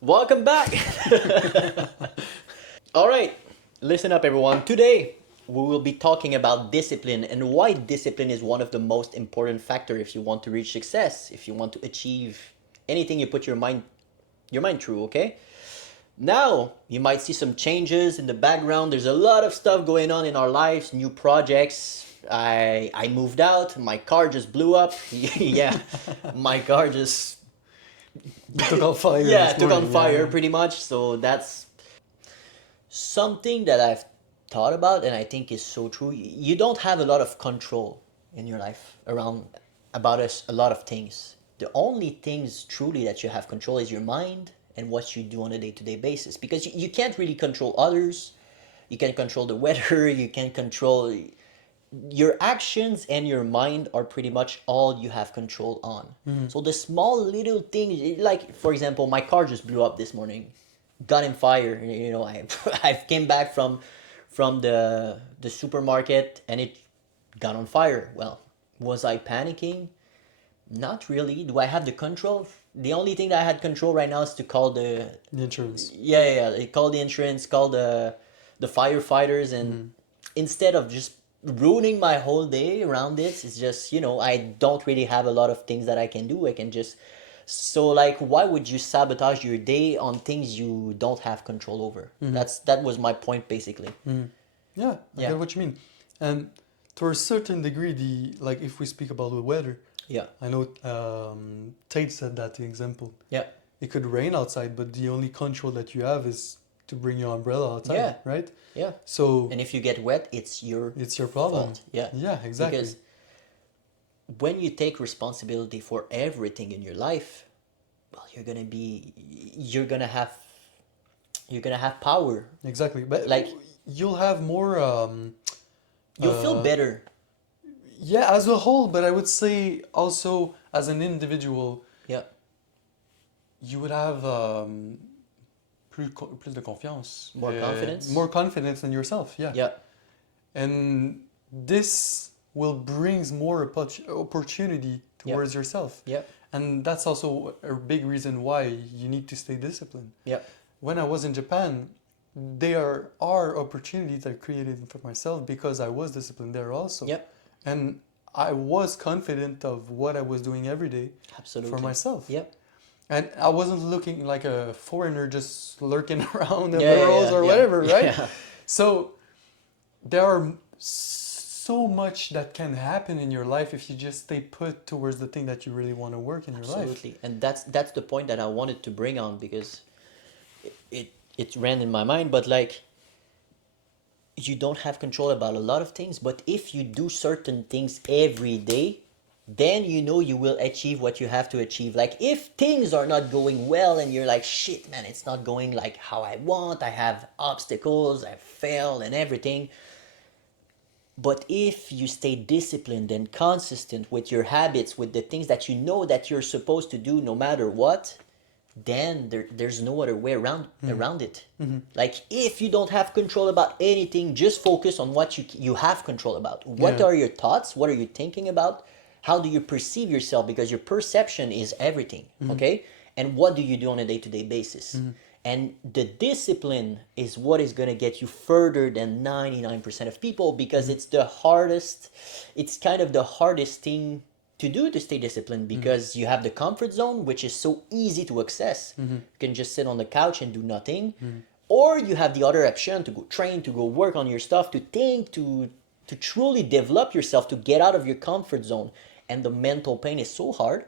Welcome back. All right, listen up, everyone. Today we will be talking about discipline and why discipline is one of the most important factor if you want to reach success, if you want to achieve anything you put your mind through. Okay. Now you might see some changes in the background. There's a lot of stuff going on in our lives, new projects. I moved out. My car just blew up. Yeah, my car just It took on fire yeah, this it took on morning. fire Yeah. pretty much. So that's something that I've thought about and I think is so true. You don't have a lot of control in your life around about a lot of things. The only things truly that you have control is your mind and what you do on a day-to-day basis because you can't really control others. You can't control the weather, you can't control your actions and your mind are pretty much all you have control on. So the small little things, like for example, my car just blew up this morning, got in fire. I I came back from the supermarket and it got on fire. Well, was I panicking? Not really. Do I have the control? The only thing that I had control right now is to call the The insurance. call the insurance, call the firefighters, and instead of just ruining my whole day around this, it's just I don't really have a lot of things that I can do. I can just so like why would you sabotage your day on things you don't have control over? That was my point basically. Yeah, I Yeah, get what you mean. And to a certain degree, like if we speak about the weather, yeah, I know Tate said that the example. yeah, It could rain outside, but the only control that you have is to bring your umbrella outside, yeah, right? yeah. So And if you get wet, it's your it's your problem. fault. Yeah, Yeah, exactly. because when you take responsibility for everything in your life, well, you're gonna have power. Exactly. But Like you'll have more you'll feel uh better. yeah, as a whole, but I would say also as an individual, Yeah, you would have plus de confiance, more confidence. more confidence in yourself, yeah. Yeah, And this will brings more opportunity yeah, towards yourself. yeah, And that's also a big reason why you need to stay disciplined. yeah, When I was in Japan, there are opportunities I created for myself because I was disciplined there also. yeah. And I was confident of what I was doing every day for Absolutely. myself. Yeah, And I wasn't looking like a foreigner just lurking around in yeah, the yeah, roads yeah, or yeah. whatever, right? Yeah, So there are so much that can happen in your life if you just stay put towards the thing that you really want to work in your life. absolutely. And that's the point that I wanted to bring on because it ran in my mind. But like you don't have control about a lot of things, but if you do certain things every day, then you will achieve what you have to achieve. Like if things are not going well and you're like, shit, man, it's not going like how I want, I have obstacles, I fail and everything. But if you stay disciplined and consistent with your habits, with the things that you know that you're supposed to do no matter what, then there's no other way around it. Like if you don't have control about anything, just focus on what you have control about. What Yeah. are your thoughts? What are you thinking about? How do you perceive yourself? Because your perception is everything, okay? And what do you do on a day-to-day basis? And the discipline is what is going to get you further than 99% of people because it's kind of the hardest thing to do to stay disciplined because you have the comfort zone, which is so easy to access. You can just sit on the couch and do nothing. Or you have the other option to go train, to go work on your stuff, to think, to truly develop yourself, to get out of your comfort zone. And the mental pain is so hard.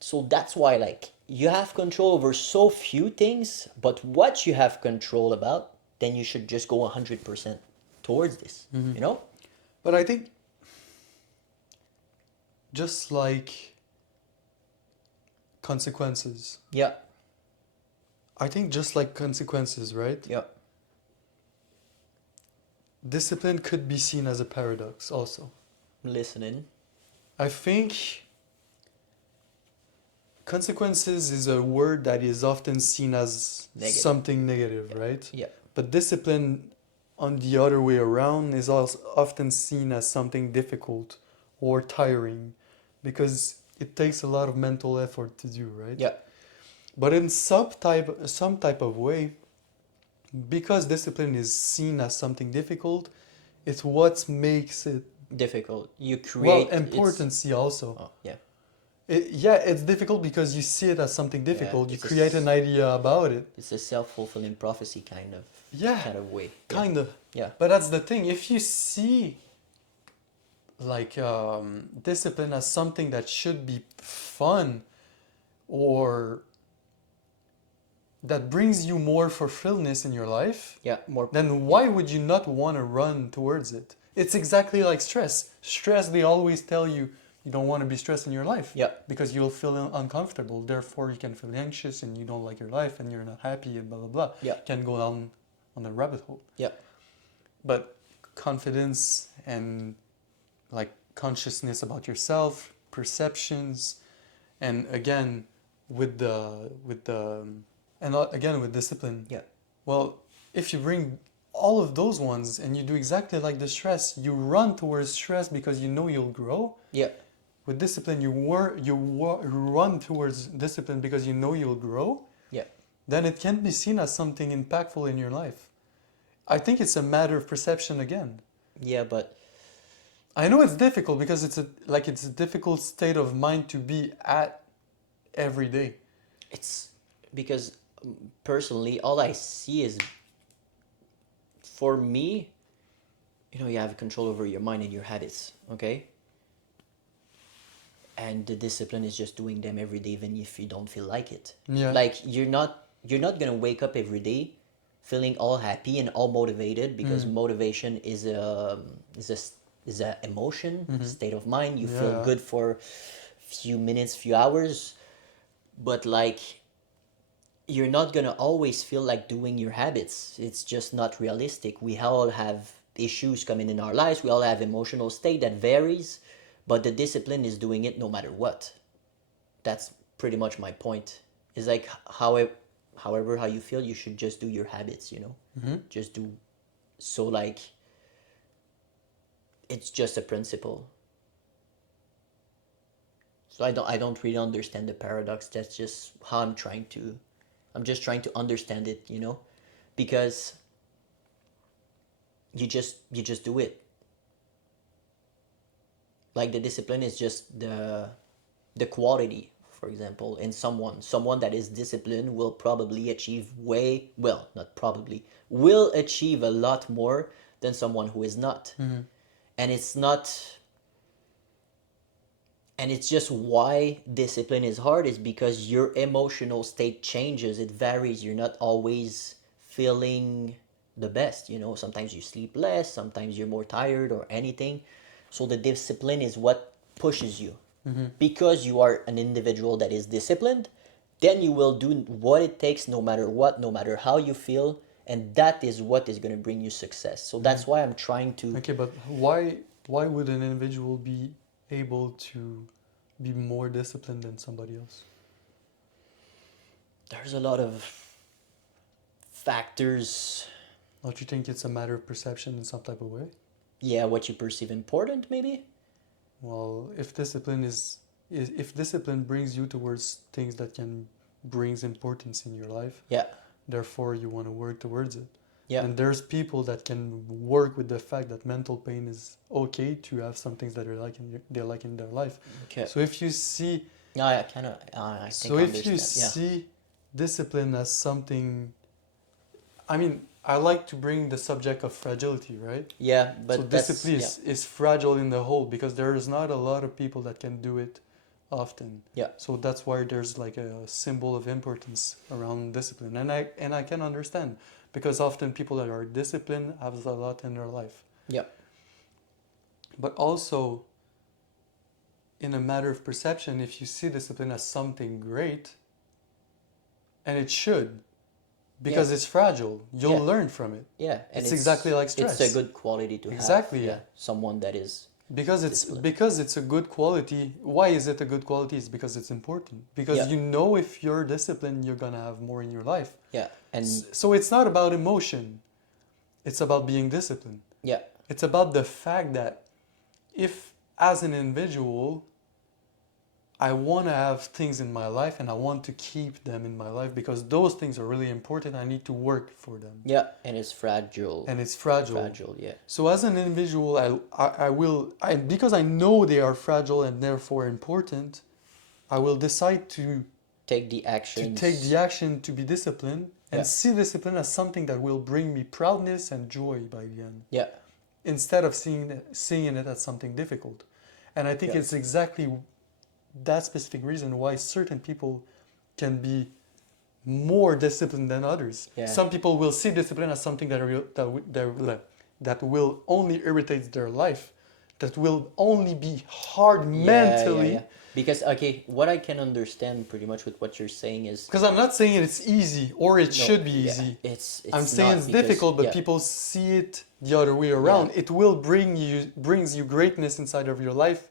So that's why like you have control over so few things, but what you have control about, then you should just go 100% towards this, you know? But I think just like consequences, Yeah, I think just like consequences, right? yeah, Discipline could be seen as a paradox also. listening. I think consequences is a word that is often seen as Negative. something negative, right? Yeah, But discipline, on the other way around, is also often seen as something difficult or tiring because it takes a lot of mental effort to do, right? yeah, But in some type of way, because discipline is seen as something difficult, it's what makes it, Difficult. You well, create it's importancy also. oh yeah. Yeah, it's difficult because you see it as something Yeah, difficult. You create an idea about it. it's a self-fulfilling prophecy Yeah, kind of way. Yeah. kind of. Yeah. But that's the thing. If you see like discipline as something that should be fun or that brings you more fulfillment in your life, Yeah, more then why would you not want to run towards it? It's exactly like stress. Stress, they always tell you you don't want to be stressed in your life yeah. because you'll feel uncomfortable. Therefore, you can feel anxious and you don't like your life and you're not happy and blah, blah, blah. Yeah. You can go down on a rabbit hole. Yeah. But confidence and like consciousness about yourself, perceptions, and again with the and again with discipline. Yeah. Well, if you bring all of those ones and you do exactly like the stress, you run towards stress because you know you'll grow. Yeah. With discipline, run towards discipline because you know you'll grow. Yeah. Then it can be seen as something impactful in your life. I think it's a matter of perception again. Yeah, but I know it's difficult because it's a difficult state of mind to be at every day. it's because personally all I see is, for me, you have control over your mind and your habits, okay? And the discipline is just doing them every day even if you don't feel like it. Yeah. Like you're not gonna wake up every day feeling all happy and all motivated, because motivation is a emotion, state of mind. You feel Yeah. good for few minutes, few hours, but like you're not gonna always feel like doing your habits. It's just not realistic. We all have issues coming in our lives. We all have emotional state that varies, but the discipline is doing it no matter what. That's pretty much my point. It's like however how you feel, you should just do your habits. Just do. So like it's just a principle. So I don't really understand the paradox. That's just how I'm just trying to understand it, because you just do it. Like the discipline is just the quality. For example, in someone that is disciplined will probably achieve not probably, will achieve a lot more than someone who is not. And it's not and it's just why discipline is hard is because your emotional state changes. It varies. You're not always feeling the best. Sometimes you sleep less, sometimes you're more tired or anything. So the discipline is what pushes you. Because you are an individual that is disciplined, then you will do what it takes no matter what, no matter how you feel, and that is what is going to bring you success. So that's why I'm trying to. Okay, but why would an individual be able to be more disciplined than somebody else? There's a lot of factors. Don't you think it's a matter of perception in some type of way? Yeah, what you perceive important, maybe. Well, if discipline brings you towards things that can brings importance in your life, Yeah. therefore you want to work towards it. Yeah. And there's people that can work with the fact that mental pain is okay to have some things that they like in their life. Okay. So if you see, No, I kind of. I think so I if you understand. Yeah. see discipline as something, I mean, I like to bring the subject of fragility, right? Yeah, but So that's discipline is fragile in the whole because there is not a lot of people that can do it often. Yeah. So that's why there's like a symbol of importance around discipline, and I can understand because often people that are disciplined have a lot in their life. Yeah. But also, in a matter of perception, if you see discipline as something great, and it should, because it's fragile, you'll Yeah. learn from it. Yeah, and It's exactly like stress. It's a good quality to have. Exactly, yeah. Someone that is. Because it's Discipline. a good quality. Why is it a good quality? It's because it's important. Because Yeah. you know if you're disciplined, you're gonna have more in your life. Yeah, and So it's not about emotion. It's about being disciplined. yeah, It's about the fact that if, as an individual, I want to have things in my life and I want to keep them in my life because those things are really important. I need to work for them. Yeah, and it's fragile. And it's fragile. Fragile, yeah. So as an individual, because I know they are fragile and therefore important, I will decide to Take the actions. action to be disciplined and Yeah. see discipline as something that will bring me proudness and joy by the end, Yeah. instead of seeing it as something difficult. And I think Yeah. it's exactly that specific reason why certain people can be more disciplined than others. Yeah. Some people will see discipline as something that will only irritate their life, that will only be hard mentally. Because okay, what I can understand pretty much with what you're saying is Because I'm not saying it's easy or it should be easy. It's I'm saying it's difficult, but people see it the other way around. It will brings you greatness inside of your life.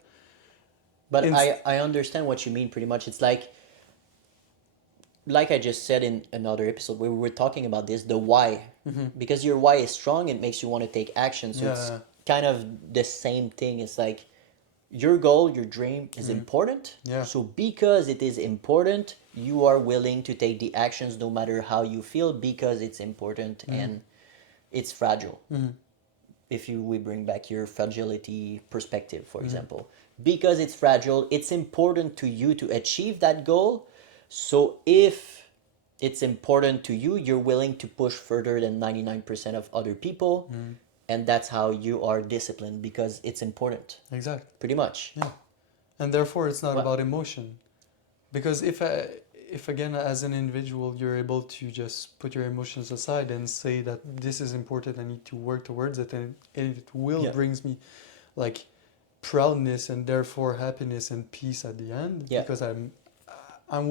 But I understand what you mean pretty much. It's like I just said in another episode where we were talking about this, the why. Because your why is strong, it makes you want to take action. So it's kind of the same thing. It's like your goal, your dream is important. Yeah. So because it is important, you are willing to take the actions no matter how you feel because it's important and it's fragile. If we bring back your fragility perspective, for example. Because it's fragile, it's important to you to achieve that goal. So if it's important to you, you're willing to push further than 99% of other people. And that's how you are disciplined because it's important. Exactly. Pretty much. Yeah. And therefore it's not about emotion. Because if again, as an individual, you're able to just put your emotions aside and say that this is important, I need to work towards it, and it will brings me like proudness and therefore happiness and peace at the end. Because I'm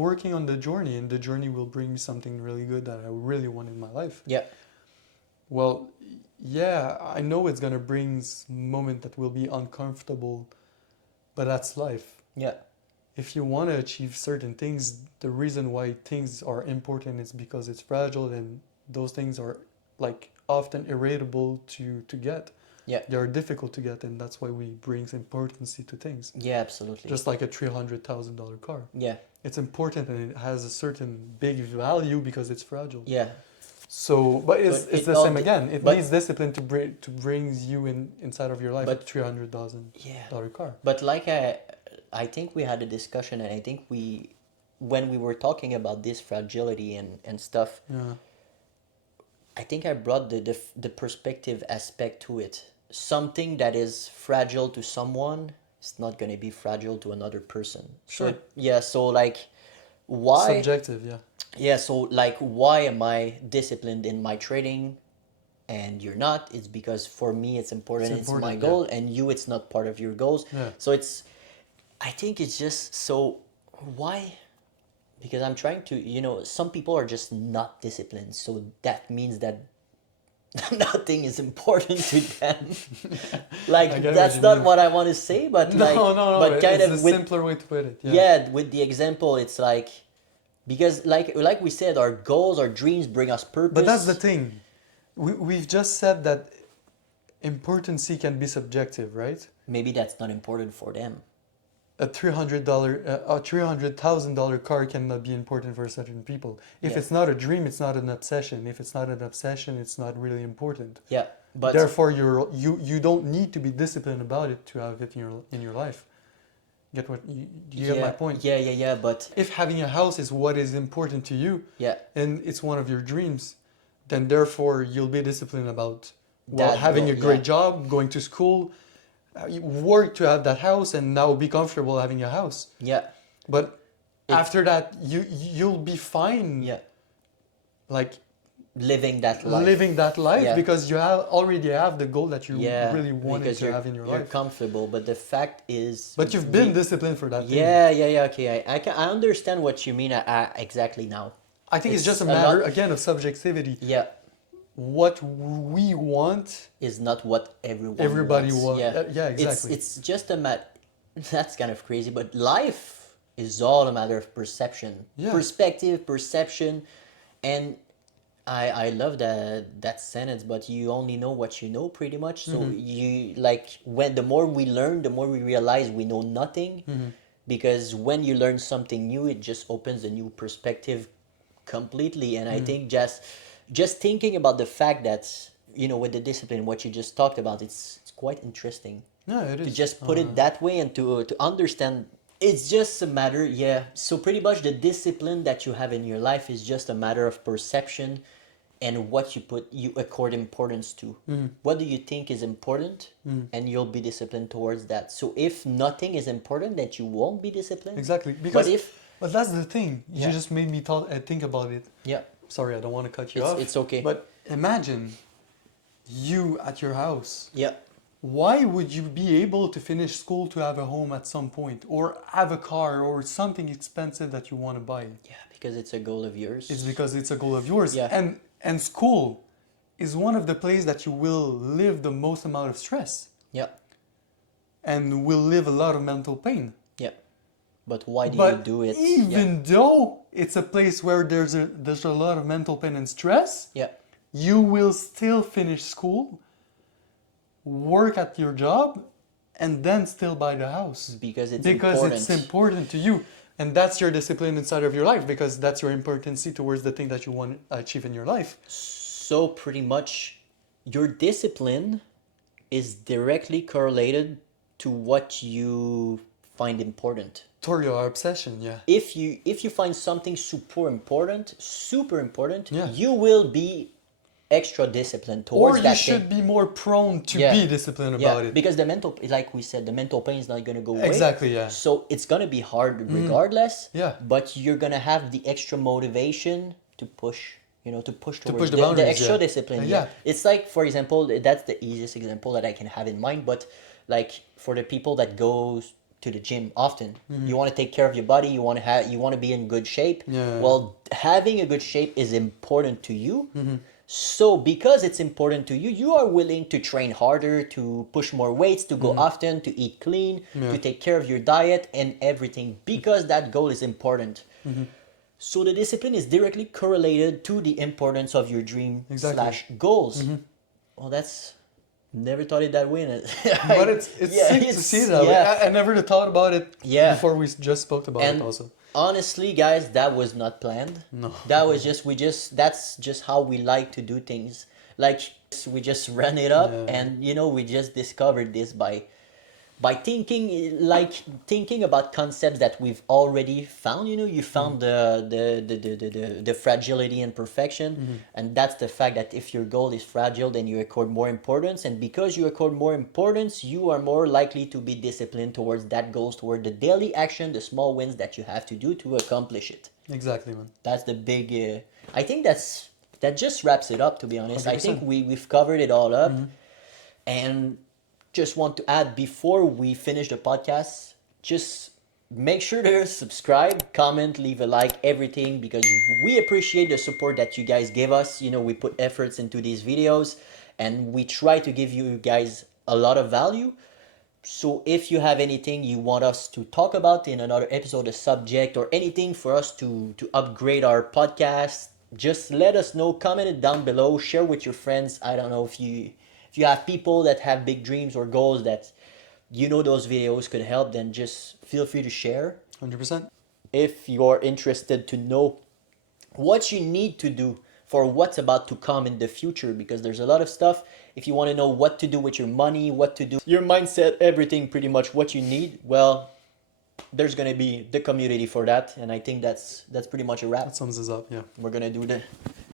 working on the journey, and the journey will bring me something really good that I really want in my life. Well, yeah, I know it's gonna bring moment that will be uncomfortable, but that's life. If you want to achieve certain things, the reason why things are important is because it's fragile, and those things are like often irritable to get. They are difficult to get, and that's why we bring importance to things. Absolutely. Just like a $300,000 car. It's important and it has a certain big value because it's fragile. So, but it's the same again. It needs discipline to bring you inside of your life a $300,000 car. But like I think we had a discussion, and I think when we were talking about this fragility and stuff, I think I brought the perspective aspect to it. Something that is fragile to someone is not going to be fragile to another person. Sure. So like why subjective, so like why am I disciplined in my trading and you're not? It's because for me it's important, it's my goal, and you, it's not part of your goals. So I think it's just so why? Because I'm trying to, some people are just not disciplined, so that means that nothing is important to them. Like that's not what I want to say, but but kind it's of a with simpler way to put it. With the example, it's like because like we said, our goals, our dreams bring us purpose. But that's the thing. We've just said that importancy can be subjective, right? Maybe that's not important for them. A $300,000 car cannot be important for certain people. If it's not a dream, it's not an obsession. If it's not an obsession, it's not really important. But therefore you don't need to be disciplined about it to have it in your life. Get what you get my point? But if having a house is what is important to you, and it's one of your dreams, then therefore you'll be disciplined about having a great job, going to school, work to have that house, and now be comfortable having a house. But after that, you'll be fine. Like living that life. Because you already have the goal that you really wanted to have in your life. You're comfortable, but the fact is. But you've been disciplined for that. Okay, I understand what you mean exactly now. I think it's just a matter again of subjectivity. What we want is not what everybody wants. Exactly. It's just a matter. That's kind of crazy, but life is all a matter of perception, perspective, perception, and I love that sentence. But you only know what you know, pretty much. So you like when the more we learn, the more we realize we know nothing, because when you learn something new, it just opens a new perspective completely. And I think just thinking about the fact that, with the discipline, what you just talked about, it's quite interesting Yeah, it to is. just put it that way and to understand. It's just a matter, yeah. So pretty much the discipline that you have in your life is just a matter of perception and what you accord importance to. What do you think is important, and you'll be disciplined towards that. So if nothing is important, then you won't be disciplined. Exactly. But Because, if but that's the thing. You Yeah. just made me think about it. yeah, Sorry, I don't want to cut you It's- off. it's okay. But imagine you at your house. yeah, Why would you be able to finish school to have a home at some point, or have a car, or something expensive that you want to buy? yeah, because it's a goal of yours. It's because it's a goal of yours. Yeah. And school is one of the places that you will live the most amount of stress Yeah, and will live a lot of mental pain. yeah. But why do you But do it? even though it's a place where there's a lot of mental pain and stress, yeah, you will still finish school, work at your job, and then still buy the house. because it's Because important. it's important to you. And that's your discipline inside of your life, because that's your importance towards the thing that you want to achieve in your life. So pretty much your discipline is directly correlated to what you find important. Toward your obsession, yeah. If you find something super important, Yeah. you will be extra disciplined towards Or you that should thing. be more prone to Yeah. be disciplined Yeah, about it. because like we said, the mental pain is not gonna go away. Exactly, yeah. So it's gonna be hard regardless. Yeah. But you're gonna have the extra motivation to push. To push towards push the the boundaries, extra yeah. discipline. Yeah. It's like, for example, that's the easiest example that I can have in mind. But like for the people that goes to the gym often, you want to take care of your body. You want to be in good shape. Yeah. Well, having a good shape is important to you. So because it's important to you, you are willing to train harder, to push more weights, to go often, to eat clean, Yeah. to take care of your diet and everything, because that goal is important. So the discipline is directly correlated to the importance of your dream Exactly. / goals. Well, that's never thought it that way. But it's sick to see that. Yeah. I never thought about it Yeah. before we just spoke about And it also. honestly, guys, that was not planned. No. That was that's just how we like to do things. Like we just ran it up, Yeah. and we just discovered this by thinking about concepts that we've already found. You found the fragility and perfection, and that's the fact that if your goal is fragile, then you accord more importance, and because you accord more importance, you are more likely to be disciplined towards that goals, toward the daily action, the small wins that you have to do to accomplish it. Exactly, man. That's the big I think that just wraps it up, to be honest. I think 100%. we've covered it all up. And just want to add, before we finish the podcast, just make sure to subscribe, comment, leave a like, everything, because we appreciate the support that you guys give us. We put efforts into these videos, and we try to give you guys a lot of value. So if you have anything you want us to talk about in another episode, a subject, or anything for us to upgrade our podcast, just let us know. Comment it down below. Share with your friends. I don't know if you have people that have big dreams or goals that those videos could help, then just feel free to share. 100%. If you're interested to know what you need to do for what's about to come in the future, because there's a lot of stuff. If you want to know what to do with your money, what to do, your mindset, everything, pretty much what you need, well, there's going to be the community for that. And I think that's pretty much a wrap. That sums us up, yeah. We're going to do